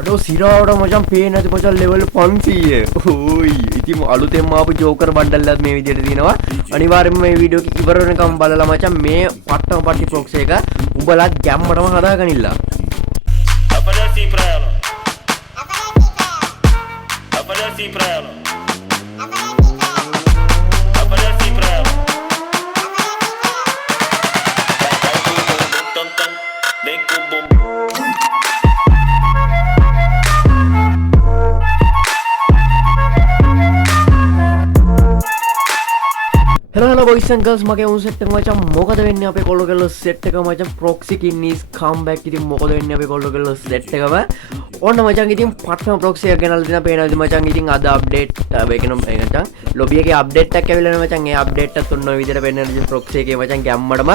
අඩෝ සිරාවට මචං පේන්නේ නැති මචං ලෙවල් 500. ඕයි. ඉතින් අලුතෙන්ම ආපු ජෝකර් බණ්ඩල්ලත් මේ විදිහට තියෙනවා. අනිවාර්යයෙන්ම මේ වීඩියෝ එක ඉවර වෙනකම් බලලා මචං මේ පට්ටම පට්ටි ප්‍රොක්ස් එක උඹලා ගැම්මටම හදාගනින්න. Aparece pra ela. Aparece pra ela. Aparece pra ela. Vem com o bumbum. hello boys and girls මගේ උන් සෙට් එක මචං මොකද වෙන්නේ අපේ කොල්ලෝ කෙල්ලෝ සෙට් එක මචං proxy kidneys comeback ඉතින් මොකද වෙන්නේ අපේ කොල්ලෝ කෙල්ලෝ සෙට් එකම ඔන්න මචං ඉතින් පට්ටම proxy එක ගෙනල්ලා දෙනවා පේනවාද මචං ඉතින් අද අප්ඩේට් ඒකනම් මචං ලොබි එකේ අප්ඩේට් එකක් ඇවිල්ලා නේ මචං ඒ අප්ඩේට් එකත් ඔන්න ඔය විදිහට වෙන්න ඉතින් proxy එකේ මචං ගැම්මඩම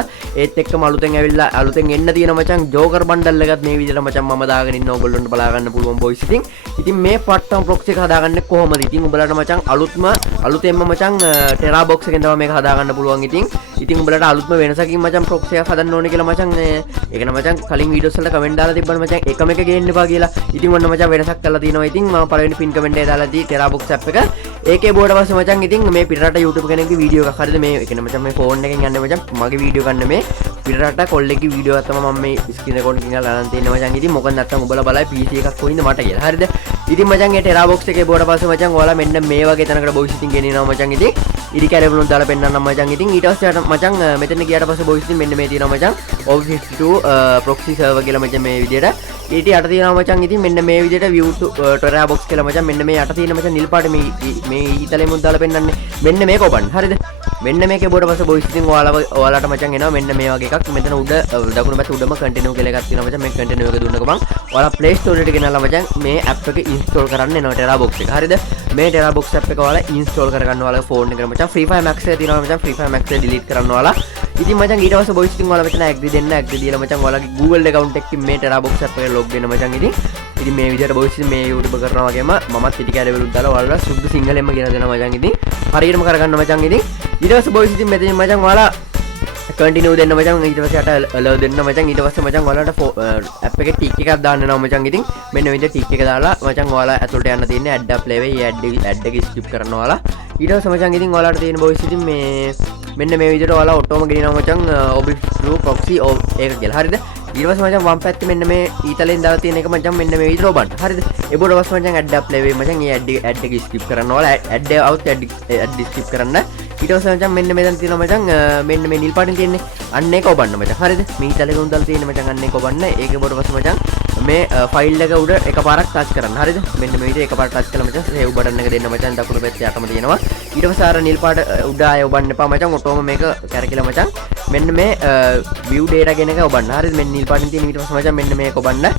ඒත් එක්කම අලුතෙන් ඇවිල්ලා අලුතෙන් එන්න තියෙන මචං ජෝකර් බණ්ඩල් එකත් මේ විදිහට මචං මම දාගෙන ඉන්න ඕගොල්ලන්ට බලා ගන්න පුළුවන් boys ඉතින් මේ පට්ටම proxy එක හදාගන්නේ කොහොමද ඉතින් උඹලට මචං අලුතෙන්ම මචං ටෙරා box එකෙන් තමයි මේක හදාගන්න පුළුවන් ඉතින් උඹලට අලුත්ම වෙනසකින් මචං proxy එකක් හදන්න ඕනේ කියලා මචං ඒක නම් මචං කලින් වීඩියෝස් වල කමෙන්ට් දාලා තිබ්බන මචං එකම එක ගේන්න එපා කියලා. ඉතින් ඔන්න මචං වෙනසක් කරලා තියෙනවා. ඉතින් මම පළවෙනි පින් කමෙන්ට් එක දාලා දී ටෙරා box app එක. ඒකේ බෝඩ පස්සේ මචං ඉතින් මේ පිටරට YouTube කෙනෙක්ගේ වීඩියෝ එකක් හරිද මේ ඒක නම් මචං මේ ෆෝන් එකෙන් යන්නේ මචං මගේ වීඩියෝ ගන්න මේ පිටරට කොල්ලෙක්ගේ වීඩියෝ එකක් තමයි මම මේ ස්ක්‍රීන් රෙකෝඩ් එකකින් ගාලා අරන් තියෙන්නේ මචං. ඉතින් මොකද නැත්තම් උඹලා බලයි PC එකක් කොයින්ද මට කියලා. හරිද? ඉතින් මචං මේ ටෙරා box එකේ බෝඩ පස්සේ මචං ඔයාලා මෙන්න මේ වගේ තැනකට boys ඉතින් ගෙනියනවා මචං. ඉතින් ඉරි කැරබලුන් දාලා පෙන්නන්නම් මචං. ඉතින් ඊට පස්සේ මචං මෙතන ගියාට පස්සේ boys ඉතින් මෙන්න මේ තියෙනවා මචං Office 52 proxy server කියලා මචං මේ විදියට ඊට යට තියෙනවා මචං. ඉතින් මෙන්න මේ විදියට view to Terra box කියලා මචං මෙන්න මේ යට තියෙන මචං නිල් පාට මේ ඊතලෙ මුන් දාලා පෙන්නන්නේ මෙන්න මේක ඔබන්න. හරිද? මෙන්න මේකේ බෝඩ පස්සේ boys ඉතින් ඔයාලට මචං එනවා මෙන්න මේ වගේ එකක්. මෙතන උඩ දකුණු පැත්තේ උඩම continue කියලා එකක් තියෙනවා මචං. මේ continue එක දුන්නක මං ඔයාලා Play Store එකට ගෙනල්ලා මචං මේ app එක install කරන්න එනවා Terra box එක. හරිද? මේ Terra box app එක ඔයාලා install කරගන්න ඔයාලගේ phone එකට මචං Free Fire Max එක තියෙනවා මචං. Free Fire Max එක delete කරන්න ඔයාලා. ඉතින් මචං ඊට පස්සේ boys ඉතින් ඔයාලා මෙතන agree දෙන්න agree දීලා මචං ඔයාලගේ Google account එකකින් මේ Terra box app එකට log වෙන්න මචං. ඉතින් මේ විදිහට boys ඉතින් මේ YouTube කරනවා වගේම මමත් ඉටි කැලේවලුත් දාලා ඔයාලා සුද්ධ සිංහලෙන්ම කියන දෙනවා මචං. ඉතින් හරියටම කරගන්න මචං. ඉතින් ඊට පස්සේ boys ඉතින් මෙතන මචං ඔයාලා continue දෙන්න මචං. ඊට පස්සේ අට allow දෙන්න මචං. ඊට පස්සේ මචං ඔයාලට app එකේ tick එකක් දාන්න වෙනවා මචං. ඉතින් මෙන්න මේ විදිහට tick එක දාලා මචං ඔයාලා ඇතුළට යන්න තියෙන්නේ add up level add එක skip කරනවා ඔයාලා. ඊට පස්සේ මචං ඉතින් ඔයාලට තියෙන boys ඉතින් මේ මෙන්න මේ විදිහට ඔයාලා ඔටෝම ගෙනියනවා මචං Office 2 proxy ඒක කියලා. හරිද? ඊට පස්සේ මචං වම් පැත්තේ මෙන්න මේ ඊතලෙන් දාලා තියෙන එක මචං මෙන්න මේ විදිහට ඔබන්න. හරිද? ඒ බෝඩ පස්සේ මචං add up level මචං මේ add එක skip කරන්න Ola. add out add skip කරන්න. ඊට පස්සේ මචං මෙන්න මෙතන තියෙනවා මචං මෙන්න මේ නිල් පාටින් තියෙන්නේ. අන්න ඒක ඔබන්න මචං. හරිද? මේ ඊතලෙන් උන් දාලා තියෙන මචං අන්න ඒක ඔබන්න. ඒකේ බෝඩ පස්සේ මචං මේ ෆයිල් එක උඩ එකපාරක් ටච් කරන්න. හරිද? මෙන්න මේ විදිහට එකපාරක් ටච් කළා මචං save බටන් එක දෙන්න මචං දකුණු පැත්තේ යටම තියෙනවා. ඊට පස්සේ අර නිල් පාට උඩ ආය ඔබන්න එපා මචං. ඔටෝම මේක කැරකිලා මචං මෙන්න මේ view data කියන එක ඔබන්න. හරිද? මෙන්න නිල් පාටින් තියෙන ඊට පස්සේ මචං මෙන්න මේක ඔබන්න.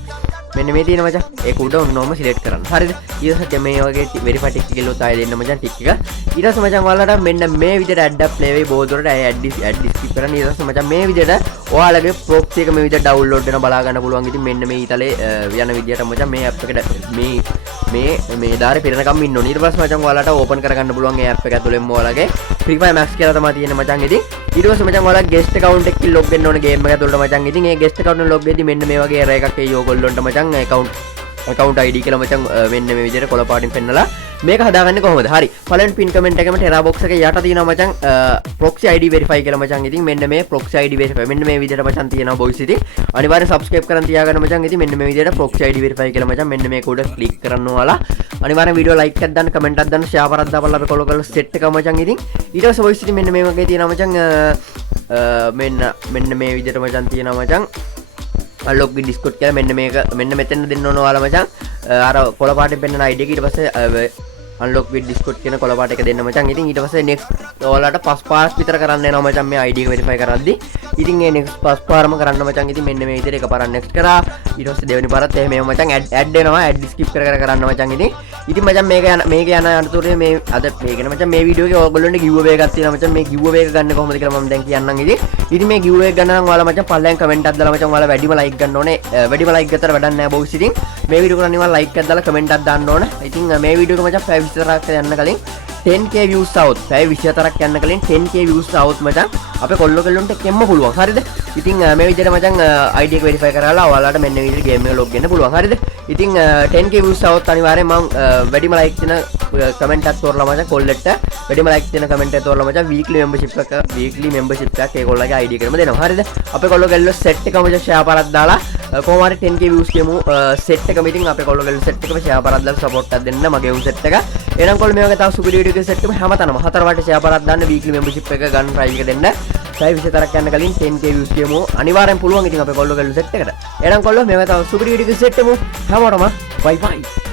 මෙන්න මේ තියෙන මචං ඒක උඩ ඔන්නෝම සිලෙක්ට් කරන්න. හරිද? ඊට පස්සේ මේ වගේ verify tick එකලුත් ආයෙ දෙන්න මචං tick එක. ඊට පස්සේ මචං ඔයාලට මෙන්න මේ විදිහට add up play වෙයි බෝඩ් වලට add skip කරන්න. ඊට පස්සේ මචං මේ විදිහට ඔයාලගේ proxy එක මේ විදිහට download වෙන බලා ගන්න පුළුවන්. ඉතින් මෙන්න මේ ඊතලේ යන විදිහට මචං මේ app එකට මේ දාරේ පිරෙනකම් ඉන්න ඕනේ. ඊට පස්සේ මචං ඔයාලට open කරගන්න පුළුවන් ඒ app එක ඇතුළෙන්ම ඔයාලගේ Free Fire Max කියලා තමයි තියෙන්නේ මචං. ඉතින් ඊට පස්සේ මචං ඔයාලා guest account එකකින් log වෙන්න ඕනේ game එක ඇතුළට මචං. ඉතින් ඒ guest account එක log වෙද්දි මෙන්න මේ වගේ error එකක් එයි ඕගොල්ලොන්ට මචං. account ID කියලා මචං මෙන්න මේ විදිහට කොළ පාටින් පෙන්නලා මේක හදාගන්නේ කොහොමද? හරි. පළවෙනි pin comment එකම Terra box එකේ යට තියෙනවා මචං proxy ID verify කියලා මචං. ඉතින් මෙන්න මේ proxy ID verify මෙන්න මේ විදිහට මචං තියෙනවා boys. ඉතින් අනිවාර්යෙන් subscribe කරන් තියාගන්න මචං. ඉතින් මෙන්න මේ විදිහට proxy ID verify කියලා මචං මෙන්න මේක උඩ click කරන්න ඕලා. අනිවාර්යෙන් video like එකක් දාන්න comment එකක් දාන්න share කරක් දාපල්ලා අපි කොළ set එක මචං. ඉතින් ඊට පස්සේ boys ඉතින් මෙන්න මේ වගේ තියෙනවා මචං මෙන්න මේ විදිහට මචං තියෙනවා මචං unlock with discord කියලා මෙන්න මෙතන දෙන්න ඕන ඔයාලා මචං. අර කොළ පාටින් පෙන්නන ID එක ඊට පස්සේ unlock with discord කියන කොළ පාට එක දෙන්න මචං. ඉතින් ඊට පස්සේ next ඔයාලට පස් පාස් විතර කරන්න යනවා මචං මේ ID එක verify කරද්දි. ඉතින් ඒ next පස් පාරම කරන්න මචං. ඉතින් මෙන්න මේ විදිහට එකපාරක් next කරා. ඊට පස්සේ දෙවෙනි පාරත් එහෙම මචං add වෙනවා. add skip කරන්න මචං. ඉතින් මචං මේක යන අතරතුරේ මේ අද මේකන මචං මේ වීඩියෝ එකේ ඔයගොල්ලන්ට giveaway එකක් තියෙනවා මචං. මේ giveaway එක ගන්න කොහොමද කියලා මම දැන් කියන්නම්. ඉතින් මේ giveaway එක ගන්න නම් ඔයාලා මචං පල්ලෙන් comment එකක් දාලා මචං ඔයාලා වැඩිම like ගන්න ඕනේ. වැඩිම like ගත්තට වැඩක් නැහැ boys. ඉතින් මේ වීඩියෝ එක අනිවාර්යෙන් like එකක් දාලා comment එකක් දාන්න ඕනේ. ඉතින් මේ වීඩියෝ එක මචං 5 විතරක් යන්න කලින් 10k views આવුත් පැය 24ක් යන්න කලින් 10k views આવුත් මචං අපේ කොල්ලෝ කෙල්ලොන්ට කෙම්ම පුළුවන් හරිද ඉතින් මේ විදිහට මචං ID එක verify කරලා ඔයාලට මෙන්න මේ විදිහට game එක log වෙන්න පුළුවන් හරිද ඉතින් 10k views આવුත් අනිවාර්යෙන් මම වැඩිම like දෙන comment එකක් තෝරලා මචං කොල්ලෙට වැඩිම like දෙන comment එක තෝරලා මචං weekly membership එකක් ඒගොල්ලෝගේ ID එකටම දෙනවා හරිද අපේ කොල්ලෝ කෙල්ලෝ set එකම මචං share පාරක් දාලා කොහොම හරි 10k views කියමු set එකම ඉතින් අපේ කොල්ලෝ කෙල්ලෝ set එකම share පාරක් දාලා support එකක් දෙන්න මගේ උන් set එක එහෙනම් කොල්ලෝ මේ වගේ තව සුපිරි වීඩියෝ එකක් set එකම හැමතැනම හතර වට share පාරක් දාන්න weekly membership එක ගන්න try එක දෙන්න පැය 24ක් යන්න කලින් 10k views කියමු අනිවාර්යෙන් පුළුවන් ඉතින් අපේ කොල්ලෝ කෙල්ලෝ set එකට එහෙනම් කොල්ලෝ මේ වගේ තව සුපිරි වීඩියෝ එකක් set එකමු හැමෝටම bye bye